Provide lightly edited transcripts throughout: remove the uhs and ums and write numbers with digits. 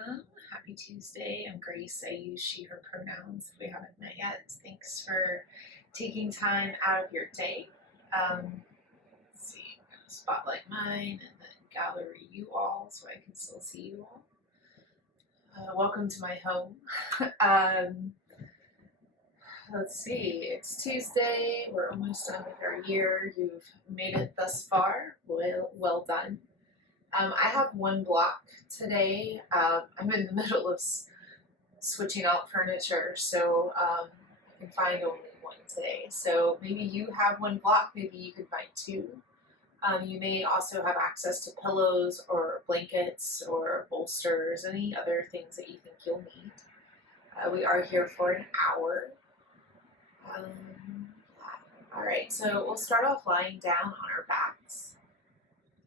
welcome. Happy Tuesday. I'm Grace. I use she, her pronouns if we haven't met yet. Thanks for taking time out of your day. Let's see, I'm going to spotlight mine and then gallery you all so I can still see you all. Welcome to my home. Let's see, it's Tuesday. We're almost done with our year. You've made it thus far. Well done. I have one block today. I'm in the middle of switching out furniture, so I can find only one today. So maybe you have one block, maybe you could find two. You may also have access to pillows or blankets or bolsters, any other things that you think you'll need. We are here for an hour. All right, so we'll start off lying down on our backs.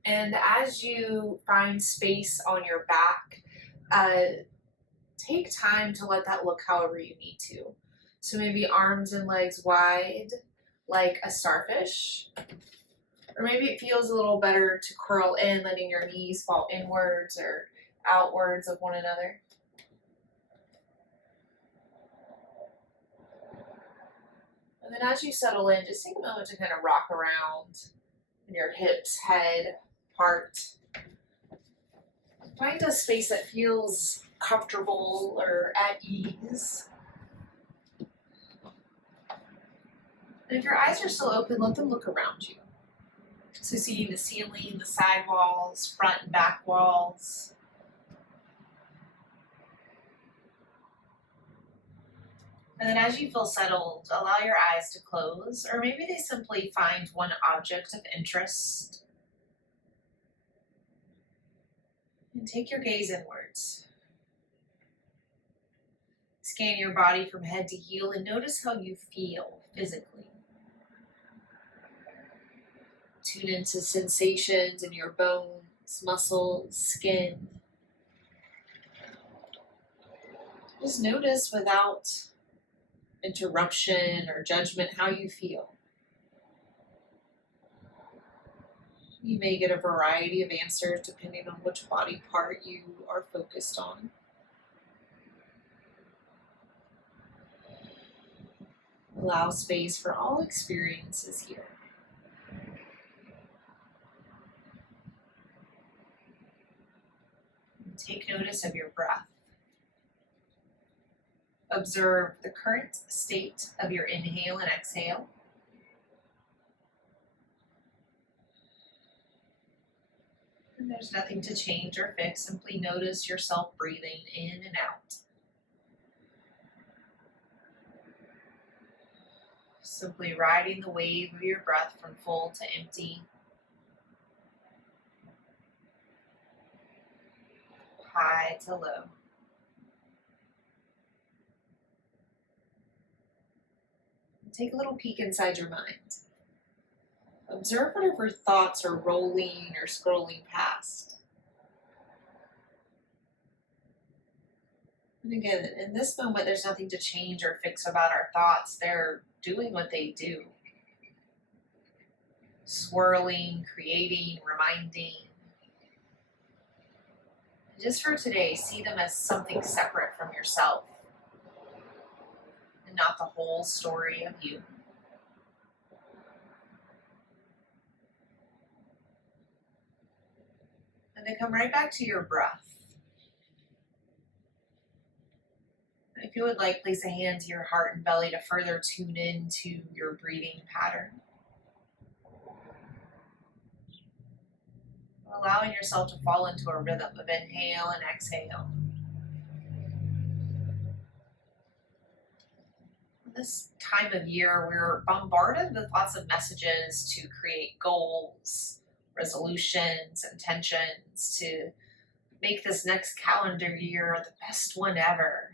And as you find space on your back, take time to let that look however you need to. So maybe arms and legs wide, like a starfish. Or maybe it feels a little better to curl in, letting your knees fall inwards or outwards of one another. And then as you settle in, just take a moment to kind of rock around in your hips, head, heart. Find a space that feels comfortable or at ease. And if your eyes are still open, let them look around you. So seeing the ceiling, the side walls, front and back walls. And then as you feel settled, allow your eyes to close, or maybe they simply find one object of interest. And take your gaze inwards. Scan your body from head to heel and notice how you feel physically. Tune into sensations in your bones, muscles, skin. Just notice without interruption or judgment how you feel. You may get a variety of answers depending on which body part you are focused on. Allow space for all experiences here. And take notice of your breath. Observe the current state of your inhale and exhale. And there's nothing to change or fix, simply notice yourself breathing in and out. Simply riding the wave of your breath from full to empty. High to low. Take a little peek inside your mind. Observe whatever thoughts are rolling or scrolling past. And again, in this moment, there's nothing to change or fix about our thoughts. They're doing what they do. Swirling, creating, reminding. Just for today, see them as something separate from yourself and not the whole story of you. And then come right back to your breath. If you would like, place a hand to your heart and belly to further tune into your breathing pattern. Allowing yourself to fall into a rhythm of inhale and exhale. This time of year, we're bombarded with lots of messages to create goals, resolutions, intentions, to make this next calendar year the best one ever.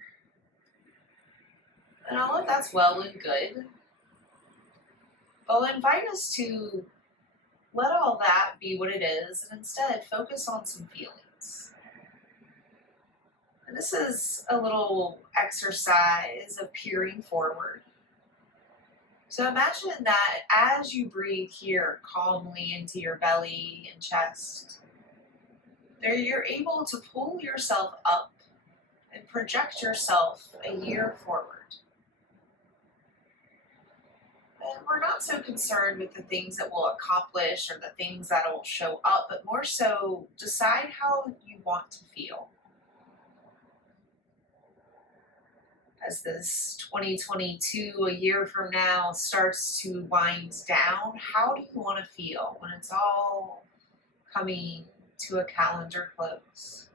And all of that's well and good. But I'll invite us to let all that be what it is and instead focus on some feelings. And this is a little exercise of peering forward. So imagine that as you breathe here calmly into your belly and chest, there you're able to pull yourself up and project yourself a year forward. And we're not so concerned with the things that we'll accomplish or the things that will show up, but more so decide how you want to feel. As this 2022, a year from now, starts to wind down, how do you want to feel when it's all coming to a calendar close?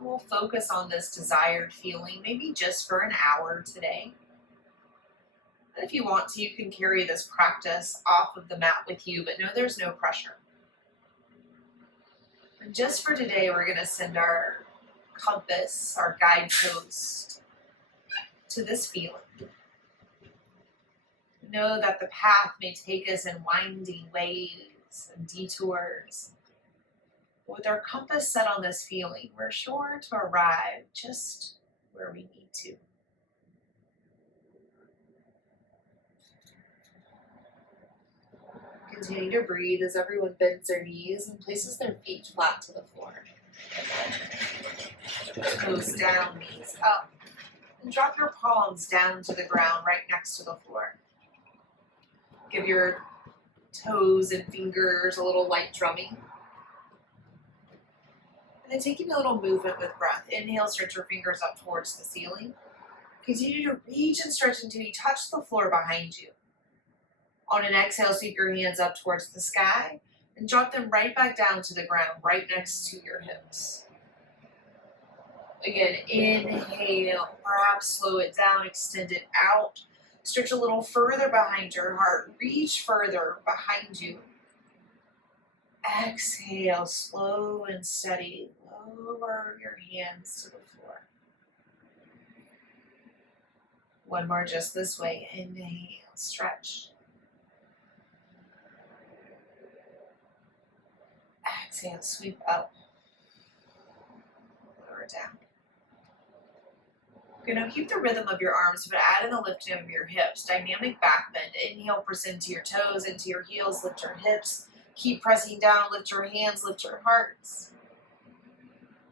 We'll focus on this desired feeling, maybe just for an hour today. And if you want to, you can carry this practice off of the mat with you, but no, there's no pressure. And just for today, we're going to send our compass, our guidepost, to this feeling. Know that the path may take us in winding ways and detours. With our compass set on this feeling, we're sure to arrive just where we need to. Continue to breathe as everyone bends their knees and places their feet flat to the floor. Toes down, knees up. And drop your palms down to the ground right next to the floor. Give your toes and fingers a little light drumming. And then taking a little movement with breath. Inhale, stretch your fingers up towards the ceiling. Continue to reach and stretch until you touch the floor behind you. On an exhale, sweep your hands up towards the sky and drop them right back down to the ground, right next to your hips. Again, inhale, perhaps slow it down, extend it out. Stretch a little further behind your heart, reach further behind you. Exhale, slow and steady. Lower your hands to the floor. One more just this way. Inhale, stretch. Exhale, sweep up. Lower down. You're going to keep the rhythm of your arms, but add in the lifting of your hips. Dynamic back bend. Inhale, press into your toes, into your heels, lift your hips. Keep pressing down, lift your hands, lift your hearts.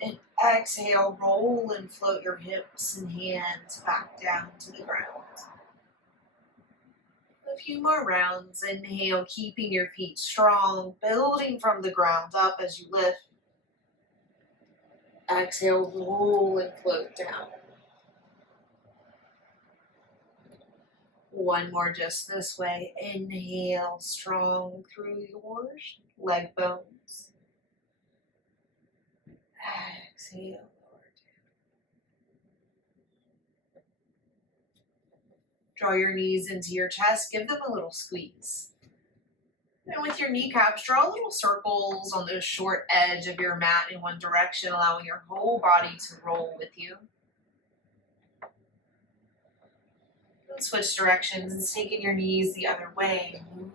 And exhale, roll and float your hips and hands back down to the ground. A few more rounds. Inhale, keeping your feet strong, building from the ground up as you lift. Exhale, roll and float down. One more just this way. Inhale, strong through your leg bones. Exhale, lower down. Draw your knees into your chest. Give them a little squeeze. And with your kneecaps, draw little circles on the short edge of your mat in one direction, allowing your whole body to roll with you. Switch directions and taking your knees the other way. Move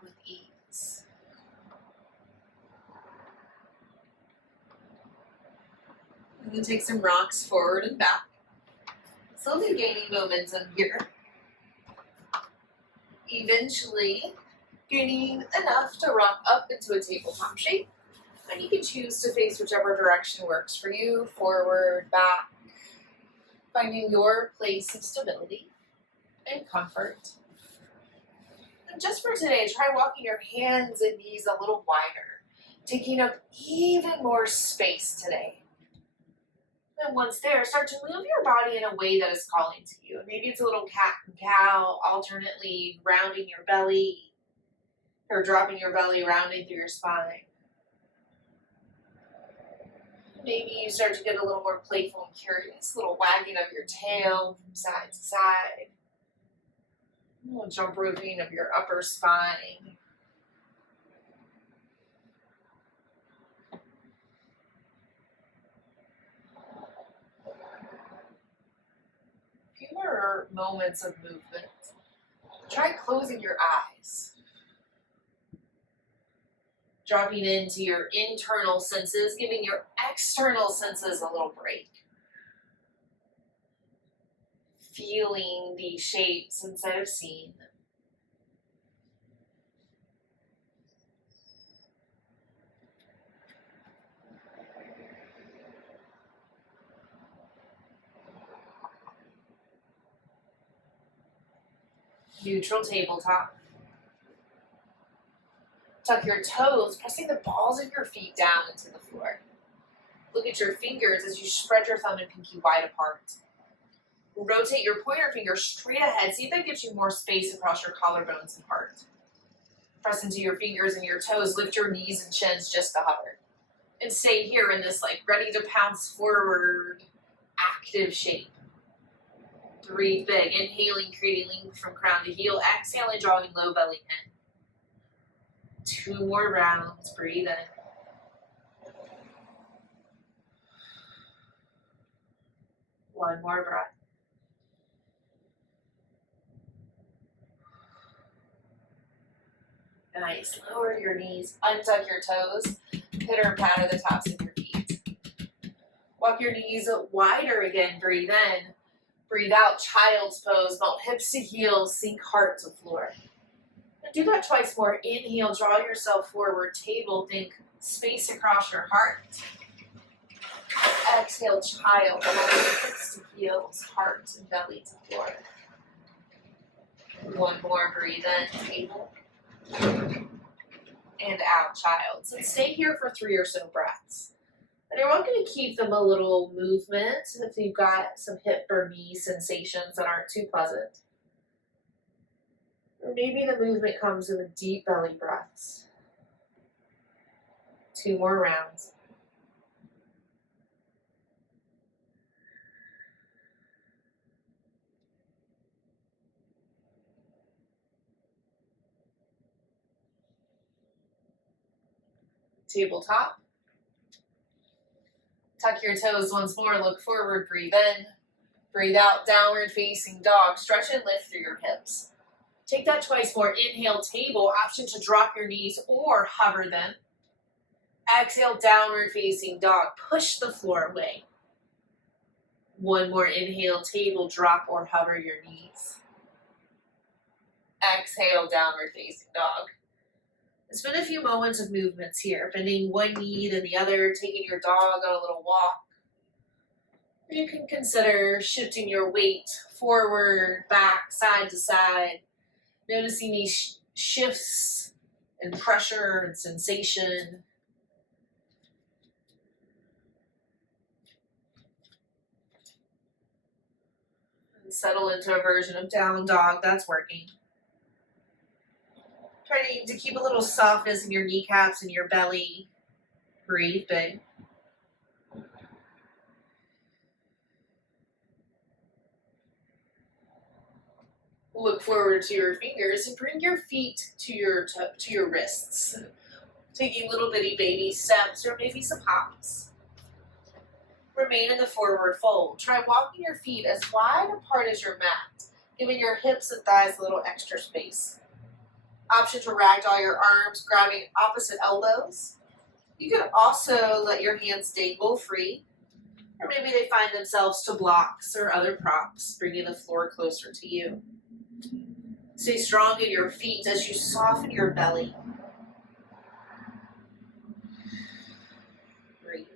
with ease. And then take some rocks forward and back. Slowly gaining momentum here. Eventually gaining enough to rock up into a tabletop shape. And you can choose to face whichever direction works for you. Forward, back. Finding your place of stability and comfort. And just for today, try walking your hands and knees a little wider, taking up even more space today. And once there, start to move your body in a way that is calling to you. Maybe it's a little cat and cow, alternately rounding your belly or dropping your belly, rounding through your spine. Maybe you start to get a little more playful and curious, a little wagging of your tail from side to side. A little jump roving of your upper spine. A few more moments of movement. Try closing your eyes. Dropping into your internal senses, giving your external senses a little break. Feeling the shapes instead of seeing them. Neutral tabletop. Tuck your toes, pressing the balls of your feet down into the floor. Look at your fingers as you spread your thumb and pinky wide apart. Rotate your pointer finger straight ahead. See if that gives you more space across your collarbones and heart. Press into your fingers and your toes. Lift your knees and shins just to hover. And stay here in this like ready to pounce forward, active shape. Breathe big. Inhaling, creating length from crown to heel. Exhaling, drawing low belly in. 2 more rounds. Breathe in. One more breath. Nice. Lower your knees. Untuck your toes. Pitter patter the tops of your feet. Walk your knees wider again. Breathe in. Breathe out. Child's pose. Melt hips to heels. Sink heart to floor. And do that twice more. Inhale. Draw yourself forward. Table. Think space across your heart. Exhale. Child. Melt hips to heels. Heart and belly to floor. One more. Breathe in. Table. And out, child. So stay here for 3 or so breaths. And you're welcome to keep them a little movement if you've got some hip or knee sensations that aren't too pleasant. Or maybe the movement comes in with deep belly breaths. 2 more rounds. Tabletop. Tuck your toes once more, look forward, breathe in. Breathe out, downward facing dog. Stretch and lift through your hips. Take that twice more. Inhale, table. Option to drop your knees or hover them. Exhale, downward facing dog. Push the floor away. One more. Inhale, table, drop or hover your knees. Exhale, downward facing dog. Spend a few moments of movements here, bending one knee to the other, taking your dog on a little walk. You can consider shifting your weight forward, back, side to side, noticing these shifts and pressure and sensation. And settle into a version of down dog that's working. Trying to keep a little softness in your kneecaps and your belly. Breathe big. Look forward to your fingers and bring your feet to your wrists. Taking little bitty baby steps or maybe some hops. Remain in the forward fold. Try walking your feet as wide apart as your mat, giving your hips and thighs a little extra space. Option to ragdoll your arms, grabbing opposite elbows. You can also let your hands dangle free, or maybe they find themselves to blocks or other props, bringing the floor closer to you. Stay strong in your feet as you soften your belly. Breathe.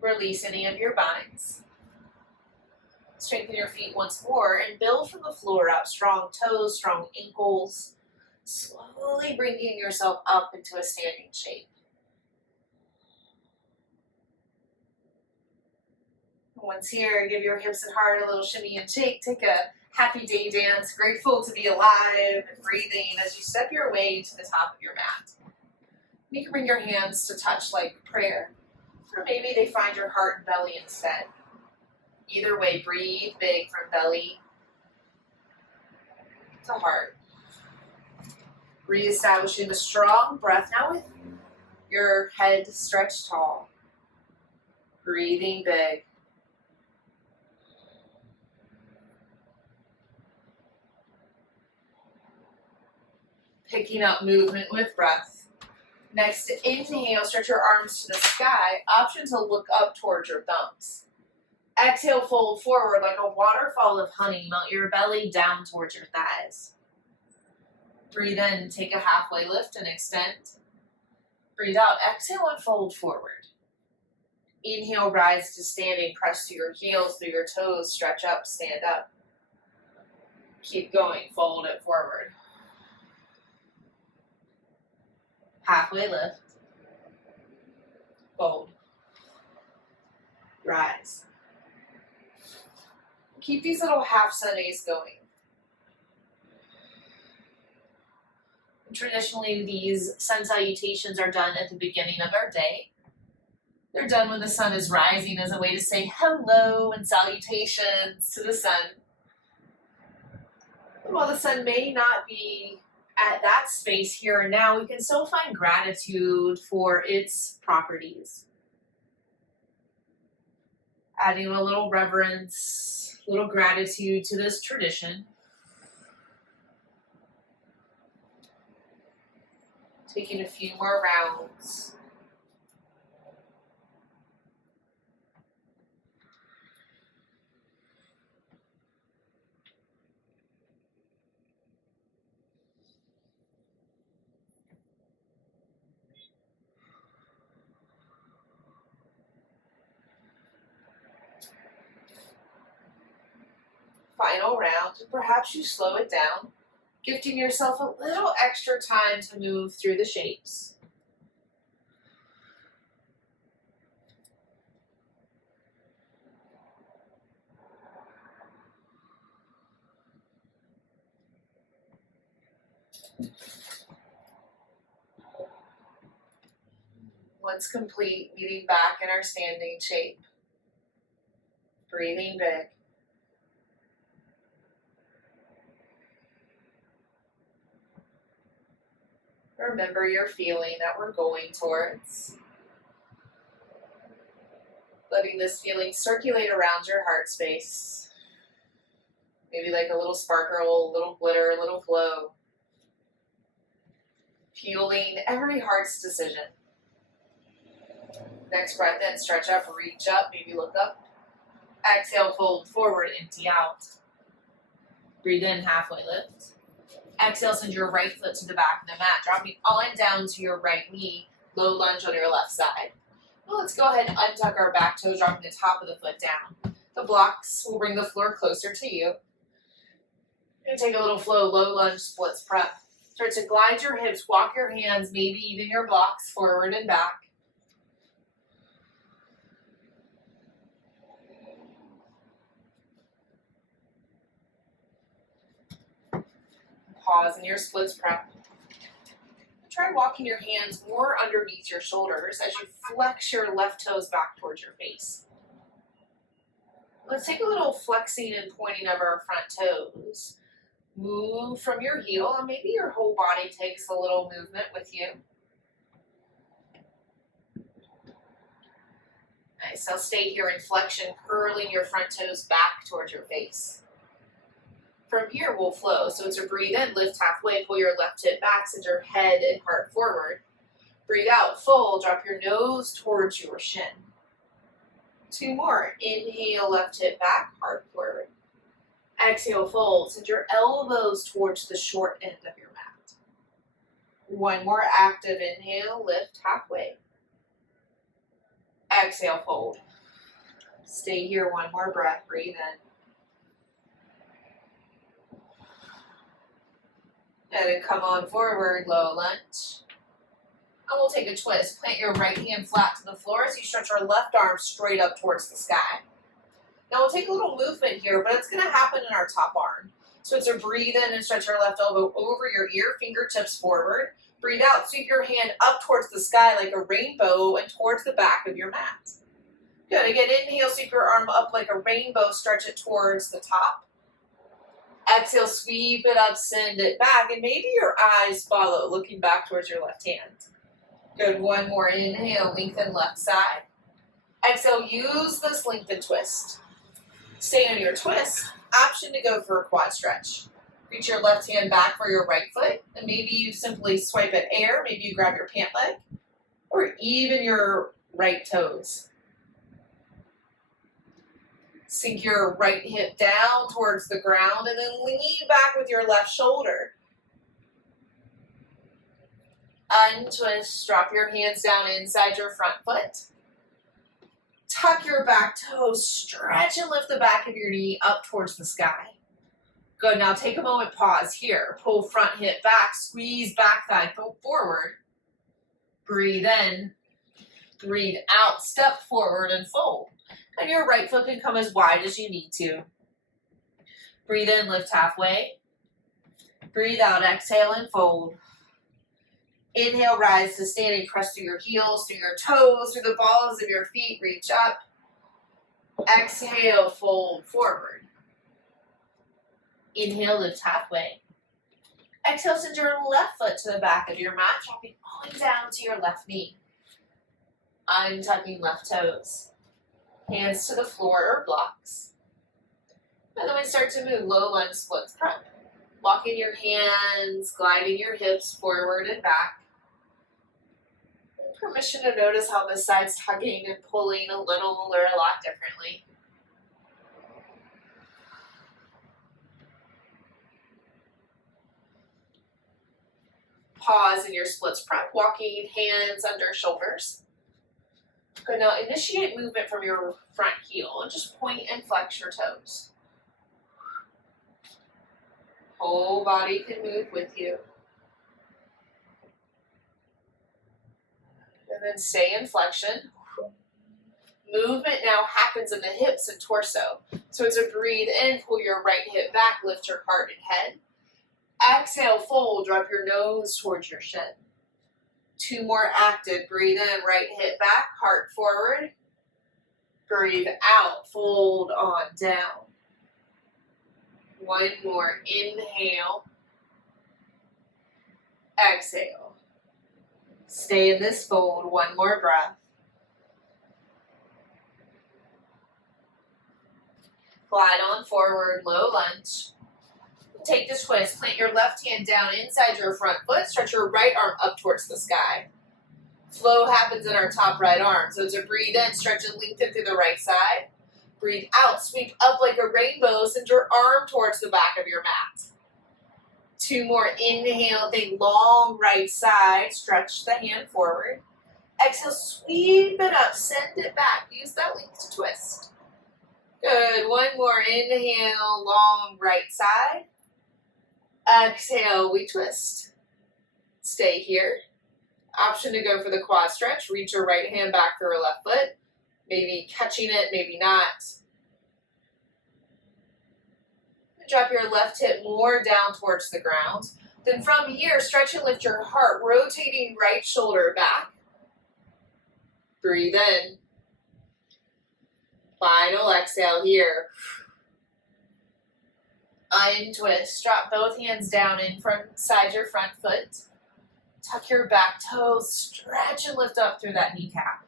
Release any of your binds. Strengthen your feet once more and build from the floor up. Strong toes, strong ankles. Slowly bringing yourself up into a standing shape. Once here, give your hips and heart a little shimmy and shake. Take a happy day dance. Grateful to be alive and breathing as you step your way to the top of your mat. You can bring your hands to touch like prayer. Or maybe they find your heart and belly instead. Either way, breathe big from belly to heart. Reestablishing a strong breath now with your head stretched tall. Breathing big. Picking up movement with breath. Next, inhale, stretch your arms to the sky. Option to look up towards your thumbs. Exhale, fold forward like a waterfall of honey. Melt your belly down towards your thighs. Breathe in, take a halfway lift and extend. Breathe out, exhale and fold forward. Inhale, rise to standing. Press through your heels, through your toes. Stretch up, stand up. Keep going. Fold it forward. Halfway lift. Fold. Rise. Keep these little half Sundays going. Traditionally, these sun salutations are done at the beginning of our day. They're done when the sun is rising as a way to say hello and salutations to the sun. And while the sun may not be at that space here and now, we can still find gratitude for its properties. Adding a little reverence, a little gratitude to this tradition. Taking a few more rounds. Final round, and perhaps you slow it down, gifting yourself a little extra time to move through the shapes. Once complete, meeting back in our standing shape. Breathing big. Remember your feeling that we're going towards. Letting this feeling circulate around your heart space. Maybe like a little sparkle, a little glitter, a little glow. Fueling every heart's decision. Next breath in, stretch up, reach up, maybe look up. Exhale, fold forward, empty out. Breathe in, halfway lift. Exhale, send your right foot to the back of the mat, dropping on down to your right knee, low lunge on your left side. Well, let's go ahead and untuck our back toes, dropping the top of the foot down. The blocks will bring the floor closer to you. And take a little flow, low lunge, splits prep. Start to glide your hips, walk your hands, maybe even your blocks forward and back. Pause in your splits prep. Try walking your hands more underneath your shoulders as you flex your left toes back towards your face. Let's take a little flexing and pointing of our front toes. Move from your heel, and maybe your whole body takes a little movement with you. Nice, now stay here in flexion, curling your front toes back towards your face. From here, we'll flow. So to breathe in, lift halfway, pull your left hip back, send your head and heart forward. Breathe out, fold, drop your nose towards your shin. Two more. Inhale, left hip back, heart forward. Exhale, fold, send your elbows towards the short end of your mat. One more active inhale, lift halfway. Exhale, fold. Stay here, one more breath, breathe in. And then come on forward, low lunge. And we'll take a twist. Plant your right hand flat to the floor as you stretch your left arm straight up towards the sky. Now we'll take a little movement here, but it's going to happen in our top arm. So it's a breathe in and stretch your left elbow over your ear, fingertips forward. Breathe out, sweep your hand up towards the sky like a rainbow and towards the back of your mat. Good, again, inhale, sweep your arm up like a rainbow, stretch it towards the top. Exhale, sweep it up, send it back, and maybe your eyes follow, looking back towards your left hand. Good, one more inhale, lengthen left side. Exhale, use this lengthen twist. Stay on your twist, option to go for a quad stretch. Reach your left hand back for your right foot, and maybe you simply swipe at air, maybe you grab your pant leg, or even your right toes. Sink your right hip down towards the ground and then lean back with your left shoulder. Untwist, drop your hands down inside your front foot. Tuck your back toes, stretch and lift the back of your knee up towards the sky. Good, now take a moment, pause here. Pull front hip back, squeeze back thigh forward. Breathe in, breathe out, step forward and fold. And your right foot can come as wide as you need to. Breathe in, lift halfway. Breathe out, exhale and fold. Inhale, rise to standing, press through your heels, through your toes, through the balls of your feet, reach up. Exhale, fold forward. Inhale, lift halfway. Exhale, send your left foot to the back of your mat, dropping all down to your left knee. Untucking left toes. Hands to the floor or blocks. And then we start to move low lunge splits prep. Walking your hands, gliding your hips forward and back. Permission to notice how the side's tugging and pulling a little or a lot differently. Pause in your splits prep, walking hands under shoulders. Good, now initiate movement from your front heel and just point and flex your toes. Whole body can move with you. And then stay in flexion. Movement now happens in the hips and torso. So it's a breathe in, pull your right hip back, lift your heart and head. Exhale, fold, drop your nose towards your shin. 2 more active. Breathe in, right hip back, heart forward. Breathe out, fold on down. 1 more. Inhale. Exhale. Stay in this fold. 1 more breath. Glide on forward, low lunge. Take the twist. Plant your left hand down inside your front foot. Stretch your right arm up towards the sky. Flow happens in our top right arm. So it's a breathe in, stretch and lengthen through the right side. Breathe out, sweep up like a rainbow. Send your arm towards the back of your mat. 2 more. Inhale, think long right side. Stretch the hand forward. Exhale, sweep it up. Send it back. Use that length to twist. Good. 1 more. Inhale, long right side. Exhale, we twist. Stay here. Option to go for the quad stretch. Reach your right hand back for your left foot. Maybe catching it, maybe not. Drop your left hip more down towards the ground. Then from here, stretch and lift your heart, rotating right shoulder back. Breathe in. Final exhale here. Untwist. Drop both hands down inside your front foot. Tuck your back toes. Stretch and lift up through that kneecap.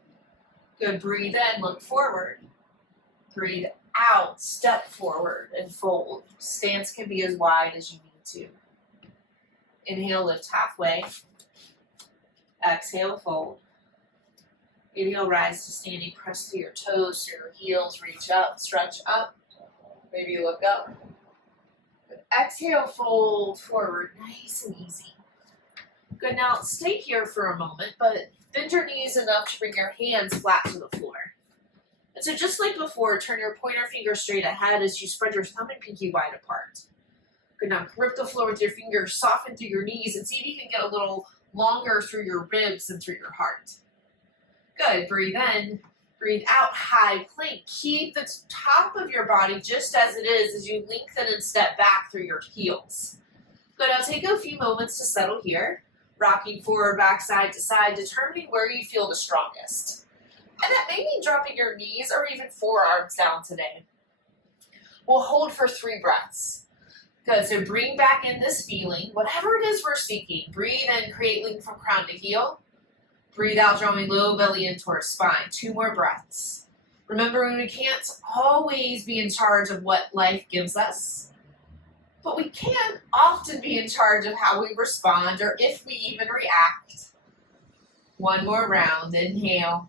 Good. Breathe in. Look forward. Breathe out. Step forward and fold. Stance can be as wide as you need to. Inhale. Lift halfway. Exhale. Fold. Inhale. Rise to standing. Press through your toes, through your heels. Reach up. Stretch up. Maybe look up. Exhale, fold forward, nice and easy. Good, now stay here for a moment, but bend your knees enough to bring your hands flat to the floor. And so just like before, turn your pointer finger straight ahead as you spread your thumb and pinky wide apart. Good, now grip the floor with your fingers, soften through your knees, and see if you can get a little longer through your ribs and through your heart. Good, breathe in. Breathe out, high plank. Keep the top of your body just as it is as you lengthen and step back through your heels. Good, now take a few moments to settle here. Rocking forward, back, side to side, determining where you feel the strongest. And that may mean dropping your knees or even forearms down today. We'll hold for 3 breaths. Good, so bring back in this feeling, whatever it is we're seeking. Breathe in, create length from crown to heel. Breathe out, drawing low belly in towards spine. 2 more breaths. Remember, we can't always be in charge of what life gives us, but we can often be in charge of how we respond or if we even react. 1 more round. Inhale.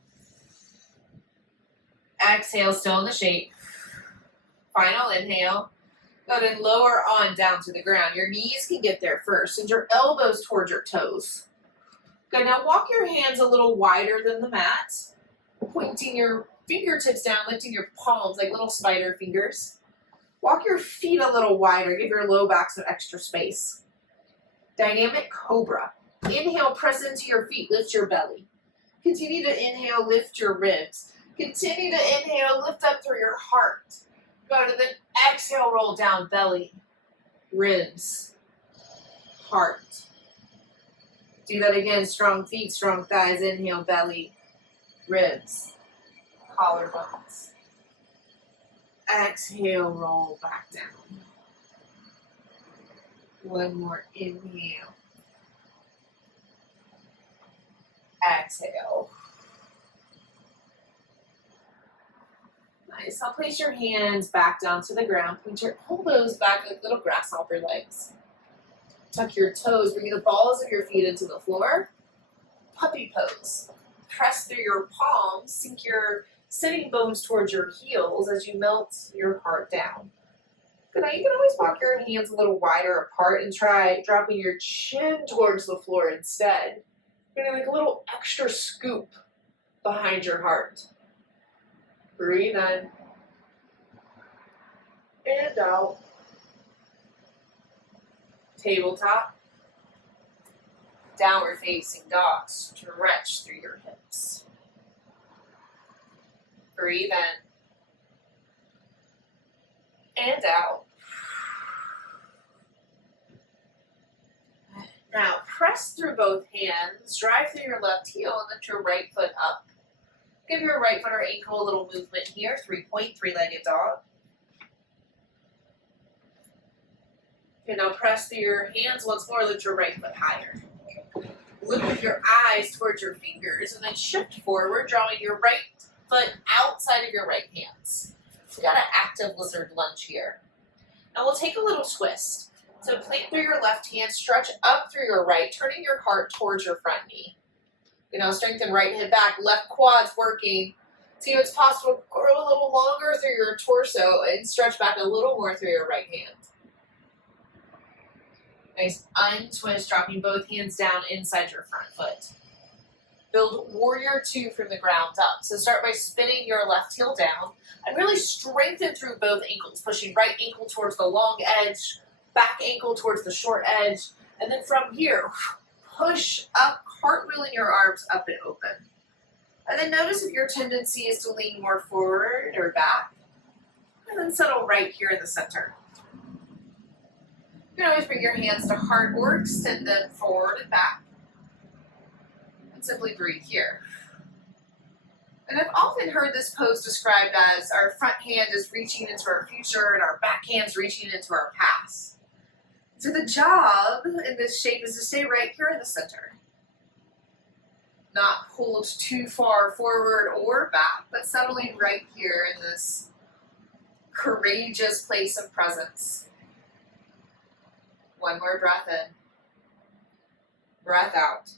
Exhale, still in the shape. Final inhale. Go ahead and lower on down to the ground. Your knees can get there first. Send your elbows towards your toes. Good, now walk your hands a little wider than the mat, pointing your fingertips down, lifting your palms like little spider fingers. Walk your feet a little wider. Give your low back some extra space. Dynamic cobra. Inhale, press into your feet, lift your belly. Continue to inhale, lift your ribs. Continue to inhale, lift up through your heart. Good, and then exhale, roll down, belly, ribs, heart. Do that again, strong feet, strong thighs. Inhale, belly, ribs, collarbones. Exhale, roll back down. One more inhale. Exhale. Nice. Now place your hands back down to the ground. Pull those back like little grasshopper legs. Tuck your toes. Bring the balls of your feet into the floor. Puppy pose. Press through your palms. Sink your sitting bones towards your heels as you melt your heart down. Good. Now you can always walk your hands a little wider apart and try dropping your chin towards the floor instead. You're going to make a little extra scoop behind your heart. Breathe in and out. Tabletop. Downward facing dog. Stretch through your hips. Breathe in and out. Now press through both hands, drive through your left heel and lift your right foot up. Give your right foot or ankle a little movement here, 3-point, three-legged dog. Okay, now press through your hands once more, lift your right foot higher. Look with your eyes towards your fingers and then shift forward, drawing your right foot outside of your right hands. We got an active lizard lunge here. Now we'll take a little twist. So plant through your left hand, stretch up through your right, turning your heart towards your front knee. You know, strengthen right hip back, left quad's working. See if it's possible to grow a little longer through your torso and stretch back a little more through your right hand. Nice untwist, dropping both hands down inside your front foot. Build warrior two from the ground up. So start by spinning your left heel down and really strengthen through both ankles, pushing right ankle towards the long edge, back ankle towards the short edge, and then from here, push up, cartwheeling your arms up and open. And then notice if your tendency is to lean more forward or back, and then settle right here in the center. You can always bring your hands to heart or extend them forward and back, and simply breathe here. And I've often heard this pose described as our front hand is reaching into our future and our back hand's reaching into our past. So the job in this shape is to stay right here in the center. Not pulled too far forward or back, but settling right here in this courageous place of presence. One more breath in. Breath out.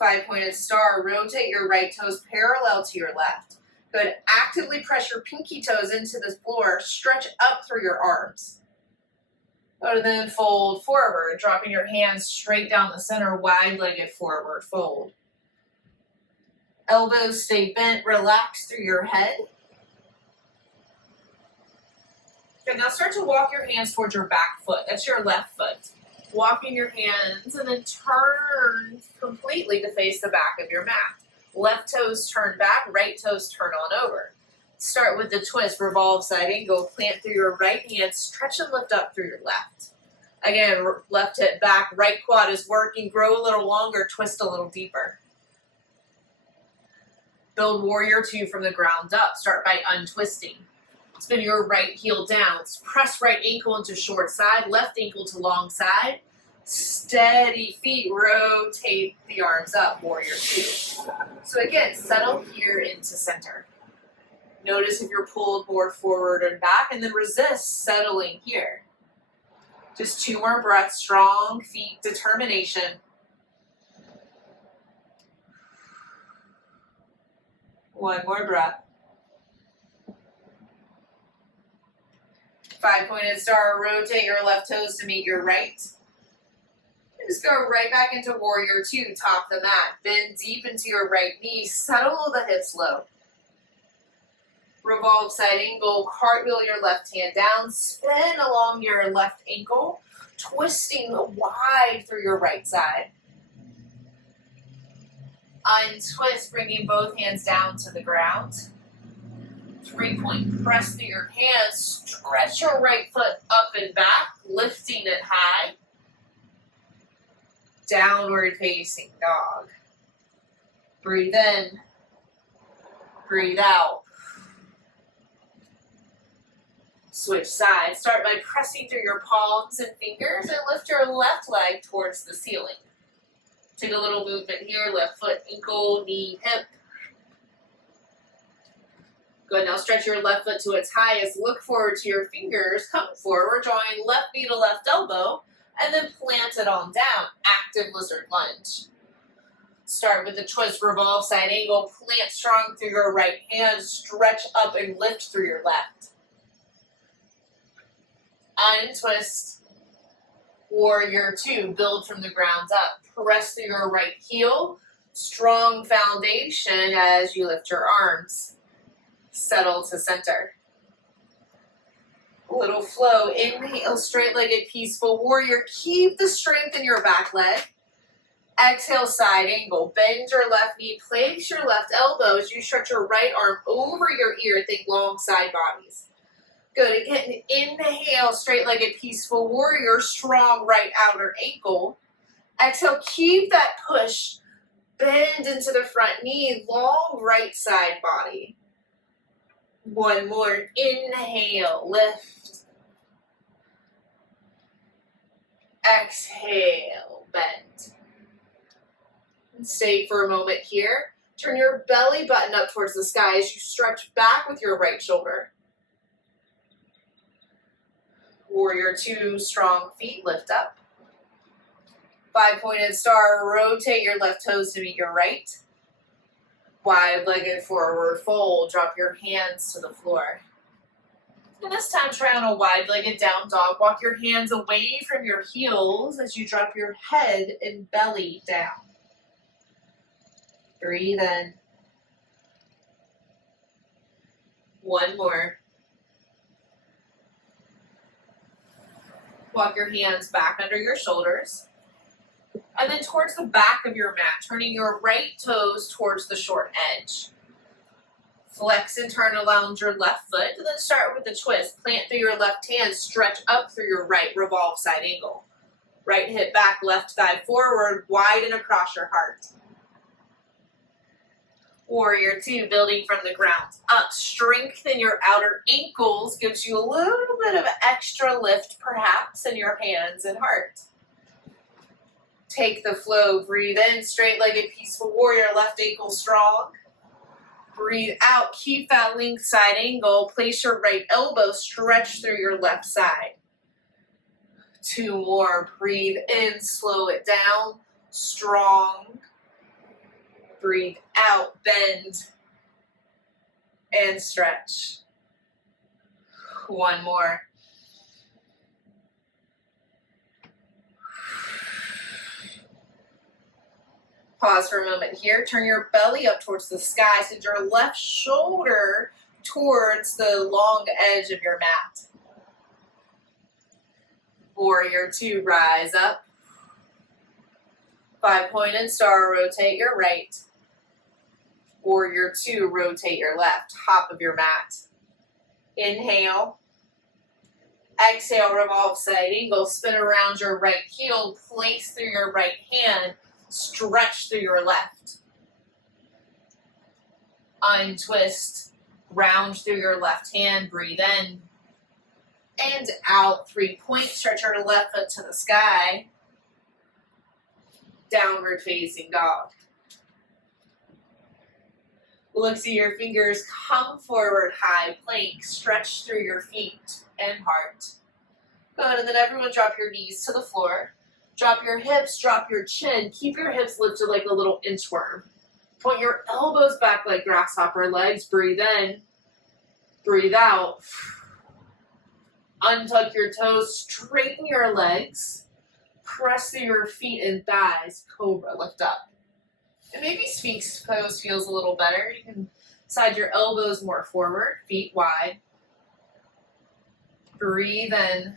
5-pointed star. Rotate your right toes parallel to your left. Good. Actively press your pinky toes into the floor. Stretch up through your arms. Good. Then fold forward, dropping your hands straight down the center, wide-legged forward fold. Elbows stay bent, relax through your head. Good. Now start to walk your hands towards your back foot. That's your left foot. Walking your hands and then turn completely to face the back of your mat. Left toes turn back, right toes turn on over. Start with the twist, revolve side angle, plant through your right hand, stretch and lift up through your left. Again, left hip back, right quad is working, grow a little longer, twist a little deeper. Build warrior two from the ground up. Start by untwisting. Spin your right heel down. Press right ankle into short side, left ankle to long side. Steady feet, rotate the arms up, warrior two. So again, settle here into center. Notice if you're pulled more forward and back, and then resist settling here. Just 2 more breaths, strong feet, determination. One more breath. 5-pointed star, rotate your left toes to meet your right. And just go right back into warrior two, top the mat. Bend deep into your right knee, settle the hips low. Revolve side angle, cartwheel your left hand down, spin along your left ankle, twisting wide through your right side. Untwist, bringing both hands down to the ground. 3-point press through your hands, stretch your right foot up and back, lifting it high. Downward facing dog. Breathe in, breathe out. Switch sides. Start by pressing through your palms and fingers and lift your left leg towards the ceiling. Take a little movement here, left foot, ankle, knee, hip. Good, now stretch your left foot to its highest. Look forward to your fingers. Come forward, drawing left knee to left elbow, and then plant it on down. Active lizard lunge. Start with the twist, revolve side angle, plant strong through your right hand, stretch up and lift through your left. Untwist, warrior two, build from the ground up. Press through your right heel, strong foundation as you lift your arms. Settle to center. Little flow, inhale, straight-legged peaceful warrior. Keep the strength in your back leg. Exhale, side angle. Bend your left knee, place your left elbow as you stretch your right arm over your ear. Think long side bodies. Good, again, inhale, straight-legged peaceful warrior, strong right outer ankle. Exhale, keep that push. Bend into the front knee, long right side body. One more, inhale, lift. Exhale, bend. And stay for a moment here. Turn your belly button up towards the sky as you stretch back with your right shoulder. Warrior two, strong feet, lift up. 5-pointed star, rotate your left toes to meet your right. Wide-legged forward fold, drop your hands to the floor. And this time try on a wide-legged down dog. Walk your hands away from your heels as you drop your head and belly down. Breathe in. One more. Walk your hands back under your shoulders. And then towards the back of your mat, turning your right toes towards the short edge. Flex and turn around your left foot, and then start with the twist. Plant through your left hand, stretch up through your right, revolve side angle. Right hip back, left thigh forward, widen across your heart. Warrior two, building from the ground up. Strengthen your outer ankles, gives you a little bit of extra lift perhaps in your hands and heart. Take the flow, breathe in, straight-legged peaceful warrior, left ankle strong. Breathe out, keep that length side angle, place your right elbow, stretch through your left side. Two more, breathe in, slow it down, strong. Breathe out, bend, and stretch. One more. Pause for a moment here. Turn your belly up towards the sky. Send your left shoulder towards the long edge of your mat. Warrior two, rise up. 5-pointed star, rotate your right. Warrior two, rotate your left. Hop of your mat. Inhale. Exhale, revolve side angle. Spin around your right heel. Place through your right hand. Stretch through your left. Untwist. Round through your left hand. Breathe in. And out. 3-point. Stretch your left foot to the sky. Downward facing dog. Look, see your fingers come forward, high plank. Stretch through your feet and heart. Good, and then everyone drop your knees to the floor. Drop your hips, drop your chin. Keep your hips lifted like a little inchworm. Point your elbows back like grasshopper legs. Breathe in. Breathe out. Untuck your toes. Straighten your legs. Press through your feet and thighs. Cobra, lift up. And maybe Sphinx pose feels a little better. You can Slide your elbows more forward, feet wide. Breathe in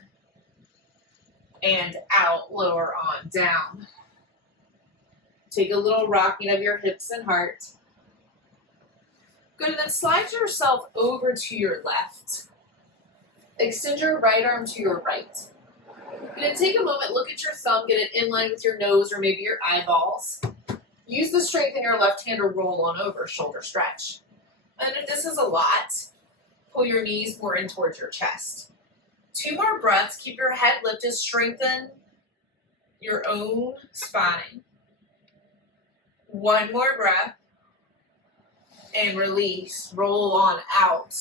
and out, lower on, down. Take a little rocking of your hips and heart. Good, and then slide yourself over to your left. Extend your right arm to your right. You're going to take a moment, look at your thumb, get it in line with your nose or maybe your eyeballs. Use the strength in your left hand to roll on over, shoulder stretch. And if this is a lot, pull your knees more in towards your chest. 2 more breaths, keep your head lifted, strengthen your own spine. 1 more breath, and release, roll on out.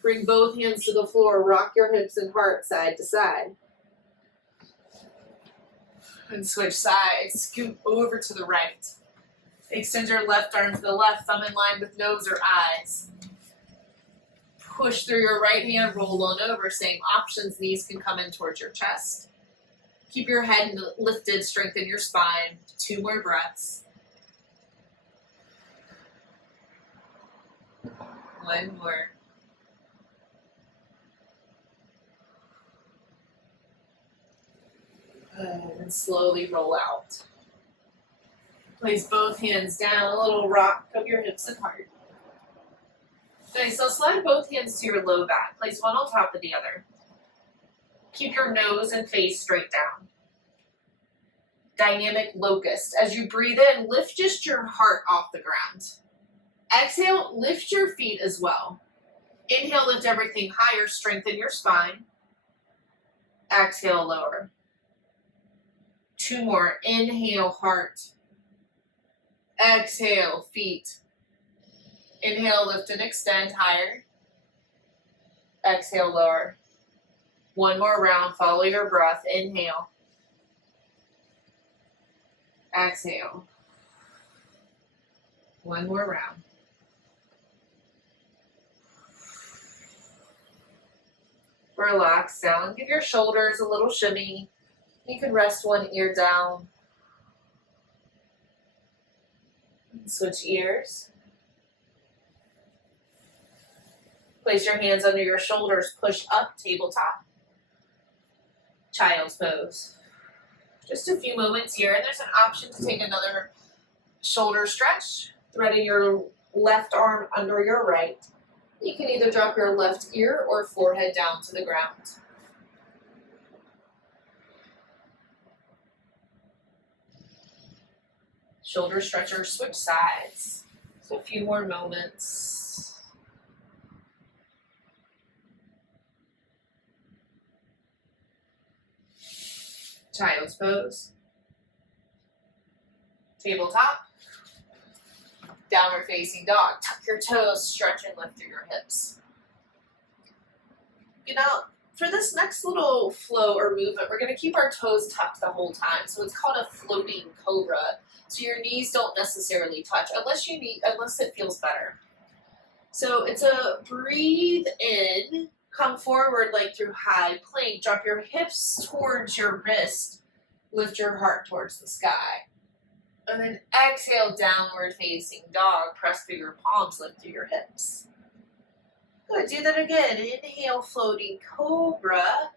Bring both hands to the floor, rock your hips and heart side to side. And switch sides, scoot over to the right. Extend your left arm to the left, thumb in line with nose or eyes. Push through your right hand, roll on over, same options, knees can come in towards your chest. Keep your head lifted, strengthen your spine. 2 more breaths. 1 more. And slowly roll out. Place both hands down, a little rock of your hips and heart. Nice, so slide both hands to your low back. Place one on top of the other. Keep your nose and face straight down. Dynamic locust. As you breathe in, lift just your heart off the ground. Exhale, lift your feet as well. Inhale, lift everything higher, strengthen your spine. Exhale, lower. 2 more. Inhale, heart. Exhale, feet. Inhale, lift and extend higher. Exhale, lower. 1 more round, follow your breath. Inhale. Exhale. 1 more round. Relax down. Give your shoulders a little shimmy. You can rest one ear down. Switch ears. Place your hands under your shoulders, push up, tabletop. Child's pose. Just a few moments here, and there's an option to take another shoulder stretch, threading your left arm under your right. You can either drop your left ear or forehead down to the ground. Shoulder stretcher, switch sides. So a few more moments. Child's pose. Tabletop. Downward facing dog. Tuck your toes, stretch and lift through your hips. You know, for this next little flow or movement, we're going to keep our toes tucked the whole time. So it's called a floating cobra. So your knees don't necessarily touch unless it feels better. So it's a breathe in, come forward like through high plank, drop your hips towards your wrist, lift your heart towards the sky. And then exhale, downward facing dog, press through your palms, lift through your hips. Good, do that again. Inhale, floating cobra,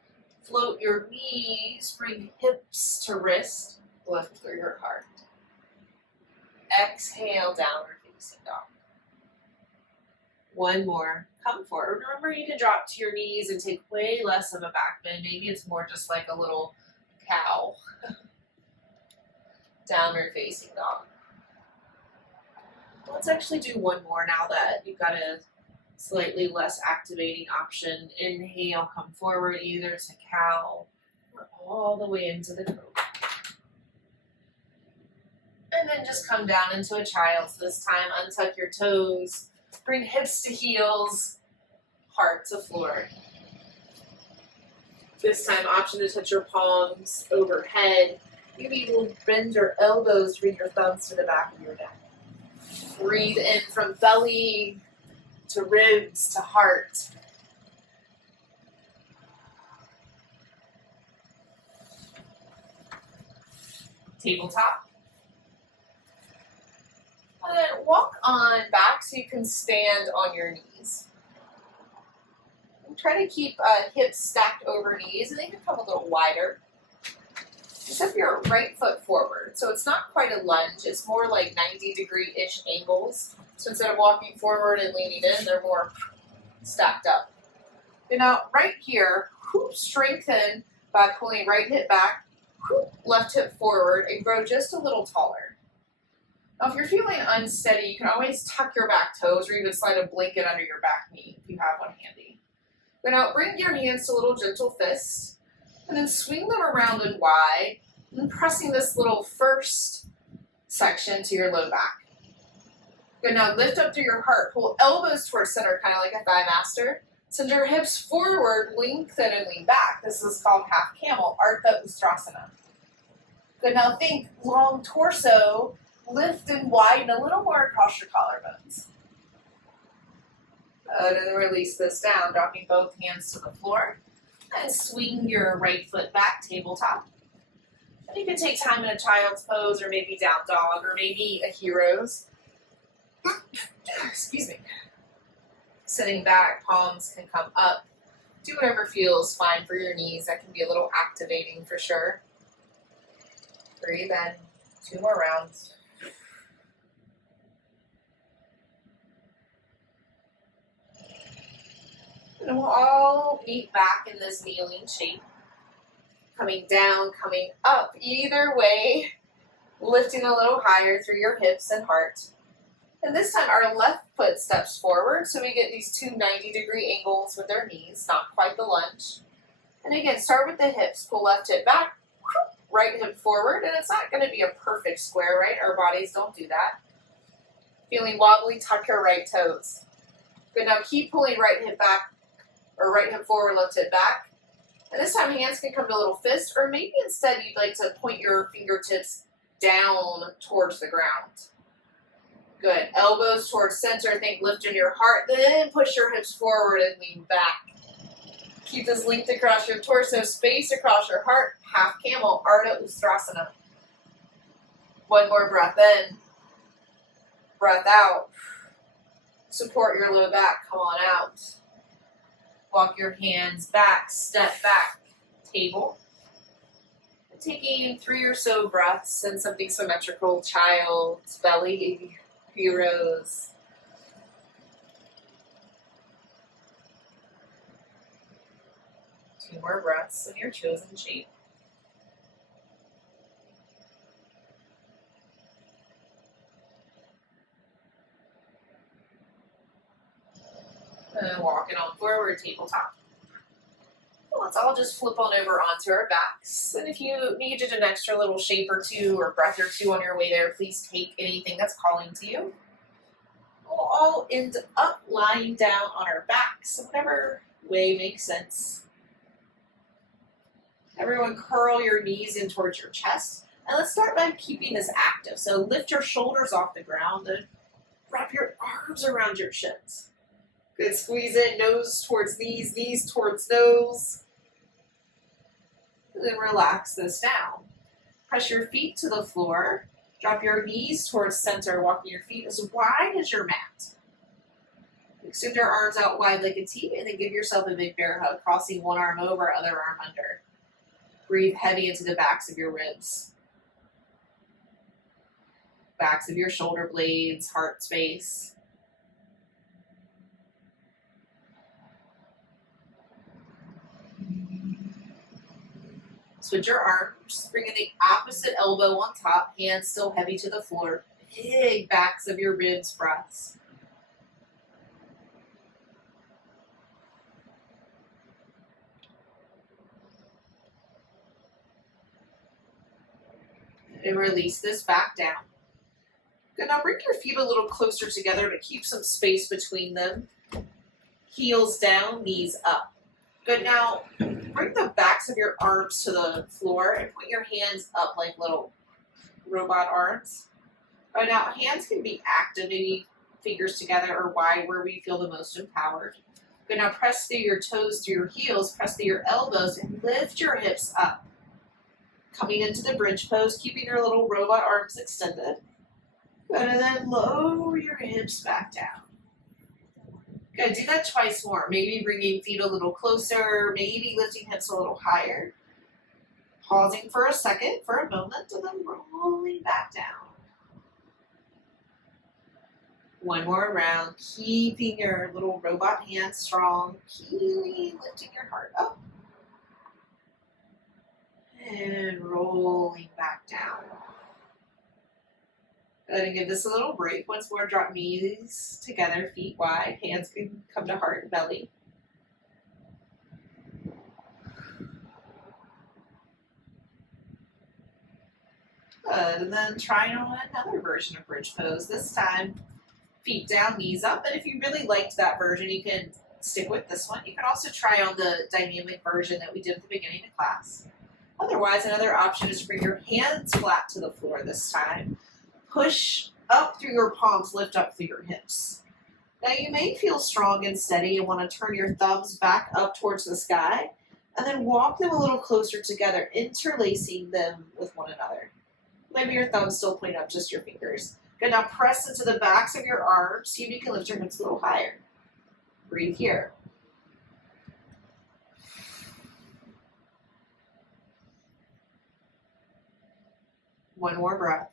float your knees, bring hips to wrist, lift through your heart. Exhale, downward facing dog. 1 more. Come forward. Remember, you can drop to your knees and take way less of a back bend. Maybe it's more just like a little cow. Downward facing dog. Let's actually do 1 more now that you've got a slightly less activating option. Inhale, come forward either to cow or all the way into the cobra. And then just come down into a child's this time. Untuck your toes. Bring hips to heels. Heart to floor. This time, option to touch your palms overhead. Maybe you'll bend your elbows, bring your thumbs to the back of your neck. Breathe in from belly to ribs to heart. Tabletop. And then walk on back back so you can stand on your knees. And try to keep hips stacked over knees, and they can come a little wider. Step your right foot forward. So it's not quite a lunge, it's more like 90-degree-ish angles. So instead of walking forward and leaning in, they're more stacked up. And now right here, strengthen by pulling right hip back, left hip forward, and grow just a little taller. Now if you're feeling unsteady, you can always tuck your back toes or even slide a blanket under your back knee if you have one handy. But now bring your hands to little gentle fists, and then swing them around and wide, and pressing this little first section to your low back. Good, now lift up through your heart, pull elbows towards center, kind of like a thigh master. Send your hips forward, lengthen and lean back. This is called half camel, Ardha Ustrasana. Good, now think long torso, lift and widen a little more across your collarbones. And then release this down, dropping both hands to the floor. And swing your right foot back, tabletop. And you can take time in a child's pose, or maybe down dog, or maybe a hero's. Excuse me. Sitting back, palms can come up. Do whatever feels fine for your knees. That can be a little activating for sure. Breathe in. 2 more rounds. And we'll all meet back in this kneeling shape. Coming down, coming up, either way. Lifting a little higher through your hips and heart. And this time our left foot steps forward, so we get these 2 90-degree angles with our knees, not quite the lunge. And again, start with the hips. Pull left hip back, right hip forward, and it's not going to be a perfect square, right? Our bodies don't do that. Feeling wobbly, tuck your right toes. Good, now keep pulling right hip back, or right hip forward, left hip back. And this time hands can come to a little fist, or maybe instead you'd like to point your fingertips down towards the ground. Good, elbows towards center, think lift in your heart, then push your hips forward and lean back. Keep this length across your torso, space across your heart, half camel, Ardha Ustrasana. 1 more breath in, breath out. Support your low back, come on out. Walk your hands back, step back, table. And taking 3 or so breaths in something symmetrical, child's belly, heroes. Two more breaths in your chosen shape. And walking on forward, tabletop. Let's all just flip on over onto our backs. And if you needed an extra little shape or two or breath or two on your way there, please take anything that's calling to you. We'll all end up lying down on our backs, whatever way makes sense. Everyone curl your knees in towards your chest. And let's start by keeping this active. So lift your shoulders off the ground and wrap your arms around your shins. Good, squeeze in, nose towards knees towards nose. And then relax this down. Press your feet to the floor. Drop your knees towards center, walking your feet as wide as your mat. Extend your arms out wide like a T, and then give yourself a big bear hug, crossing one arm over, other arm under. Breathe heavy into the backs of your ribs. Backs of your shoulder blades, heart space. Switch your arms, bringing the opposite elbow on top, hands still heavy to the floor. Big backs of your ribs press. And release this back down. Good, now bring your feet a little closer together to keep some space between them. Heels down, knees up. Good, now bring the backs of your arms to the floor and put your hands up like little robot arms. Right now, hands can be active, maybe fingers together or wide where we feel the most empowered. Good, now press through your toes, through your heels, press through your elbows, and lift your hips up. Coming into the bridge pose, keeping your little robot arms extended. Good, and then lower your hips back down. Good, do that twice more. Maybe bringing feet a little closer, maybe lifting hips a little higher. Pausing for a second, for a moment, and then rolling back down. One more round, keeping your little robot hands strong, keeping lifting your heart up. And rolling back down. Good, and give this a little break. Once more, drop knees together, feet wide. Hands can come to heart and belly. Good, and then try on another version of bridge pose. This time, feet down, knees up. And if you really liked that version, you can stick with this one. You can also try on the dynamic version that we did at the beginning of class. Otherwise, another option is to bring your hands flat to the floor this time. Push up through your palms, lift up through your hips. Now you may feel strong and steady and want to turn your thumbs back up towards the sky and then walk them a little closer together, interlacing them with one another. Maybe your thumbs still point up, just your fingers. Good, now press into the backs of your arms. See if you can lift your hips a little higher. Breathe here. One more breath.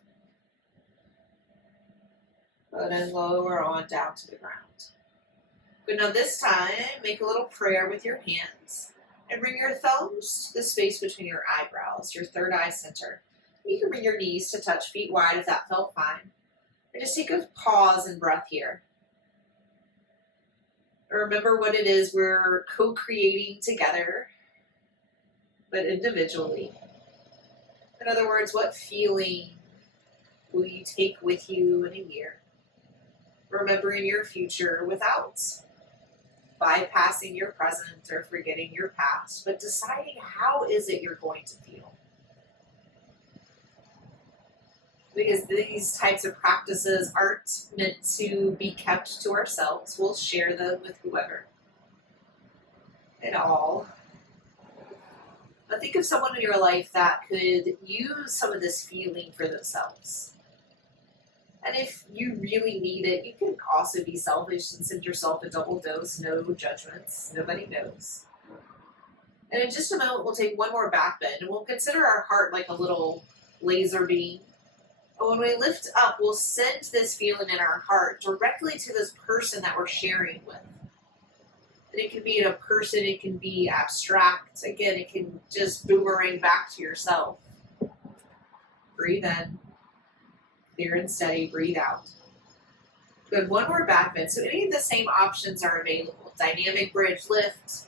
Good, and lower on down to the ground. Good, now this time, make a little prayer with your hands and bring your thumbs to the space between your eyebrows, your third eye center. You can bring your knees to touch feet wide if that felt fine. And just take a pause and breath here. Remember what it is we're co-creating together, but individually. In other words, what feeling will you take with you in a year? Remembering your future without bypassing your present or forgetting your past, but deciding how is it you're going to feel. Because these types of practices aren't meant to be kept to ourselves. We'll share them with whoever and all. But think of someone in your life that could use some of this feeling for themselves. And if you really need it, you can also be selfish and send yourself a double dose, no judgments, nobody knows. And in just a moment, we'll take one more back bend and we'll consider our heart like a little laser beam. But when we lift up, we'll send this feeling in our heart directly to this person that we're sharing with. And it can be a person, it can be abstract. Again, it can just boomerang back to yourself. Breathe in. Clear and steady, breathe out. Good, one more back bend. So any of the same options are available. Dynamic bridge lift,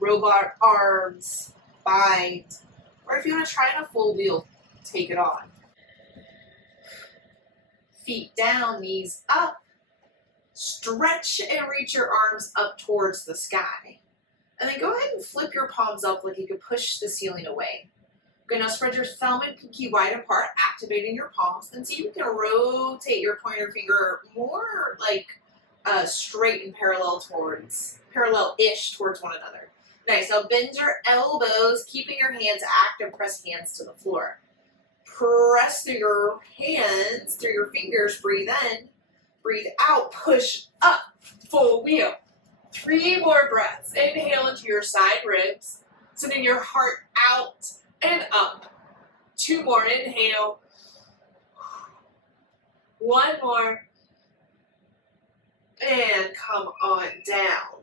robot arms, bind, or if you want to try on a full wheel, take it on. Feet down, knees up. Stretch and reach your arms up towards the sky. And then go ahead and flip your palms up like you could push the ceiling away. Good, now spread your thumb and pinky wide apart, activating your palms, and see if you can rotate your pointer finger more like straight and parallel-ish towards one another. Nice, now bend your elbows, keeping your hands active, press hands to the floor. Press through your hands, through your fingers, breathe in, breathe out, push up, full wheel. 3 more breaths. Inhale into your side ribs, sending your heart out and up. 2 more, inhale. 1 more. And come on down.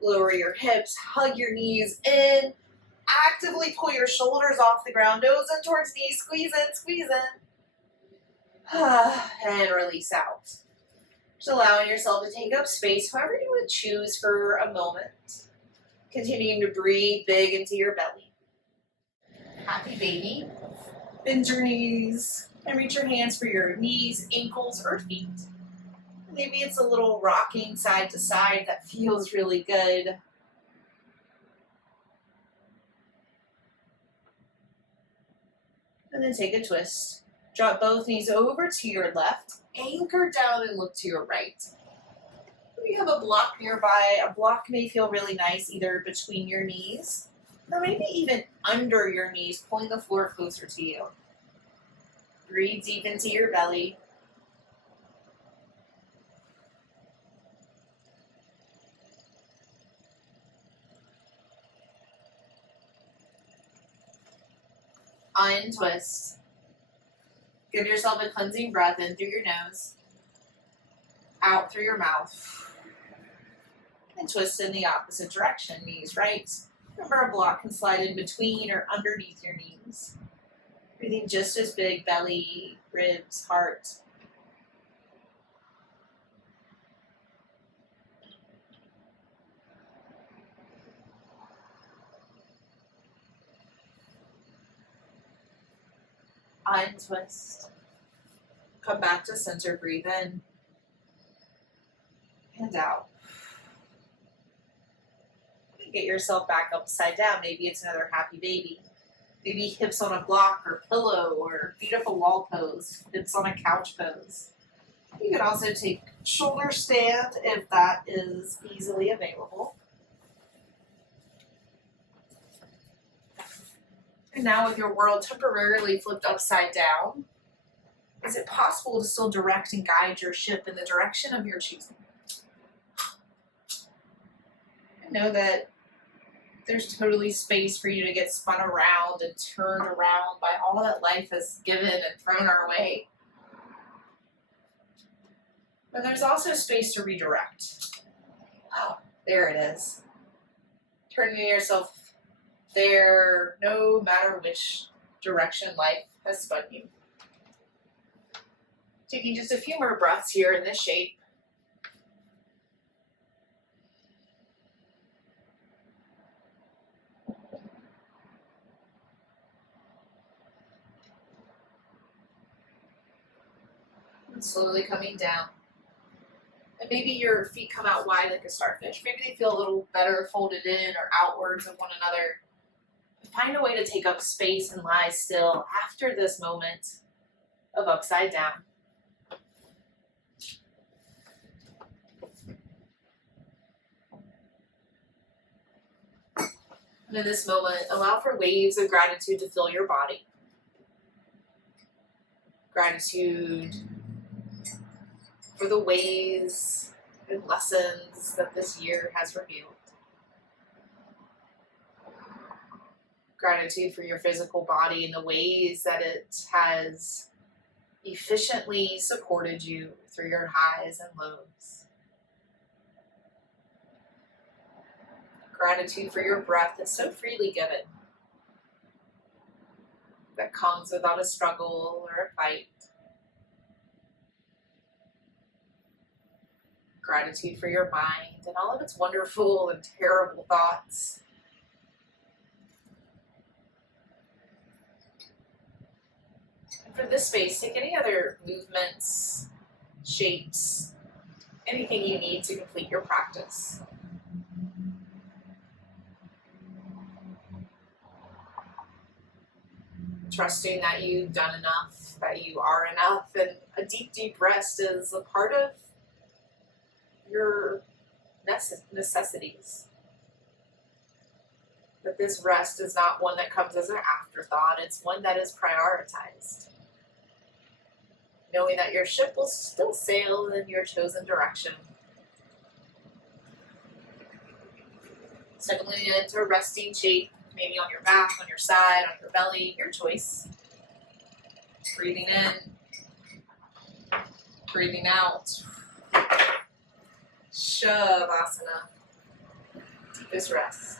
Lower your hips, hug your knees in. Actively pull your shoulders off the ground, nose in towards knees, squeeze in, squeeze in. And release out. Just allowing yourself to take up space however you would choose for a moment. Continuing to breathe big into your belly. Happy baby. Bend your knees and reach your hands for your knees, ankles, or feet. Maybe it's a little rocking side to side that feels really good. And then take a twist. Drop both knees over to your left, anchor down and look to your right. If you have a block nearby, a block may feel really nice either between your knees or maybe even under your knees, pulling the floor closer to you. Breathe deep into your belly. Untwist. Give yourself a cleansing breath in through your nose, out through your mouth, and twist in the opposite direction, knees right. Remember, a block can slide in between or underneath your knees. Breathing just as big, belly, ribs, heart. Untwist. Come back to center, breathe in and out. Get yourself back upside down. Maybe it's another happy baby. Maybe hips on a block or pillow or feet up a wall pose, hips on a couch pose. You can also take shoulder stand if that is easily available. And now with your world temporarily flipped upside down, is it possible to still direct and guide your ship in the direction of your choosing? And know that there's totally space for you to get spun around and turned around by all that life has given and thrown our way. But there's also space to redirect. Oh, there it is. Turning yourself there, no matter which direction life has spun you. Taking just a few more breaths here in this shape. And slowly coming down. And maybe your feet come out wide like a starfish. Maybe they feel a little better folded in or outwards of one another. Find a way to take up space and lie still after this moment of upside down. And in this moment, allow for waves of gratitude to fill your body. Gratitude for the ways and lessons that this year has revealed. Gratitude for your physical body and the ways that it has efficiently supported you through your highs and lows. Gratitude for your breath that's so freely given, that comes without a struggle or a fight. Gratitude for your mind and all of its wonderful and terrible thoughts. And for this space, take any other movements, shapes, anything you need to complete your practice. Trusting that you've done enough, that you are enough, and a deep, deep rest is a part of your necessities. That this rest is not one that comes as an afterthought, it's one that is prioritized. Knowing that your ship will still sail in your chosen direction. Settling into a resting shape, maybe on your back, on your side, on your belly, your choice. Breathing in, breathing out. Shavasana. Deepest rest.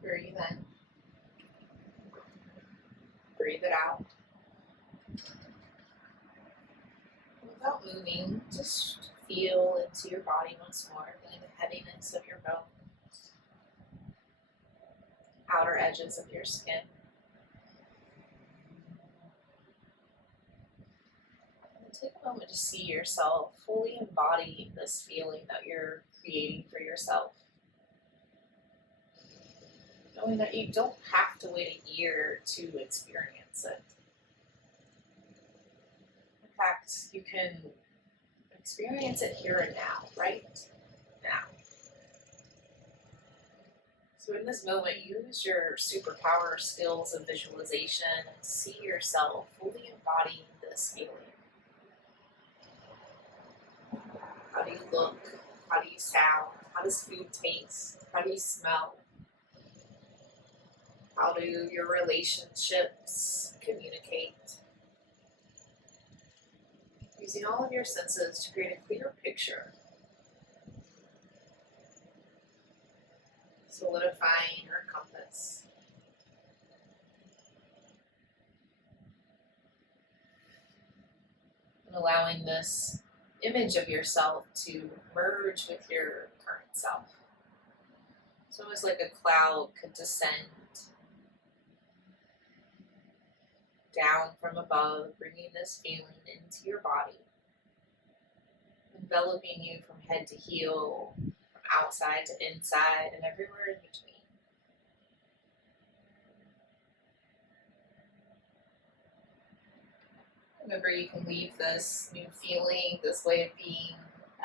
Breathe in. Breathe it out. Without moving, just feel into your body once more, feeling the heaviness of your bones, outer edges of your skin. And take a moment to see yourself fully embodying this feeling that you're creating for yourself. Knowing that you don't have to wait a year to experience it. In fact, you can experience it here and now, right now. So in this moment, use your superpower skills of visualization and see yourself fully embodying this feeling. How do you look? How do you sound? How does food taste? How do you smell? How do your relationships communicate? Using all of your senses to create a clear picture. Solidifying your compass. And allowing this image of yourself to merge with your current self. It's almost like a cloud could descend down from above, bringing this feeling into your body, enveloping you from head to heel, from outside to inside, and everywhere in between. Remember, you can leave this new feeling, this way of being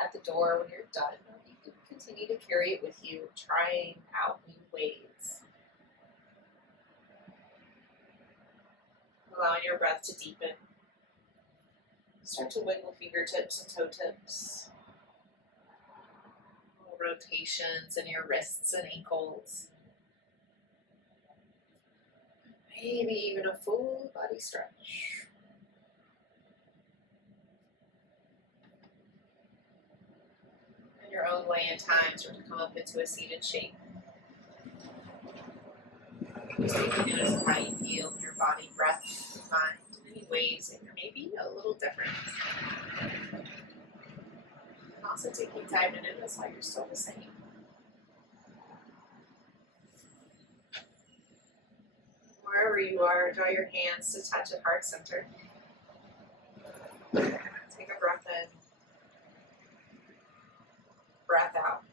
at the door when you're done. You can continue to carry it with you, trying out new ways. Allowing your breath to deepen. Start to wiggle fingertips and toe tips. Little rotations in your wrists and ankles. Maybe even a full body stretch. In your own way and time, start to come up into a seated shape. Just taking notice of how you feel in your body, breath, mind, in any ways that you're maybe a little different. And also taking time to notice how you're still the same. Wherever you are, draw your hands to touch at heart center. Take a breath in. Breath out.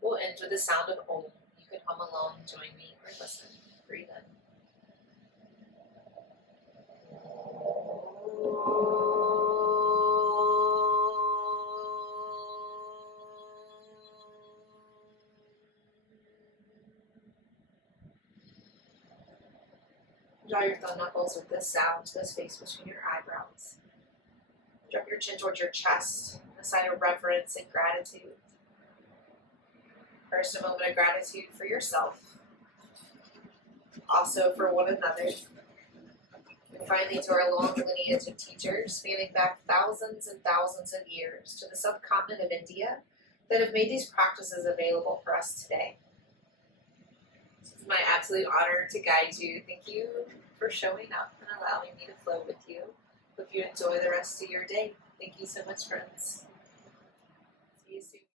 We'll end with the sound of Om. You can hum along, join me, or listen. Breathe in. Draw your thumb knuckles with this sound to the space between your eyebrows. Drop your chin towards your chest, a sign of reverence and gratitude. First, a moment of gratitude for yourself, also for one another, and finally to our long lineage of teachers spanning back thousands and thousands of years to the subcontinent of India that have made these practices available for us today. It's my absolute honor to guide you. Thank you for showing up and allowing me to flow with you. Hope you enjoy the rest of your day. Thank you so much, friends.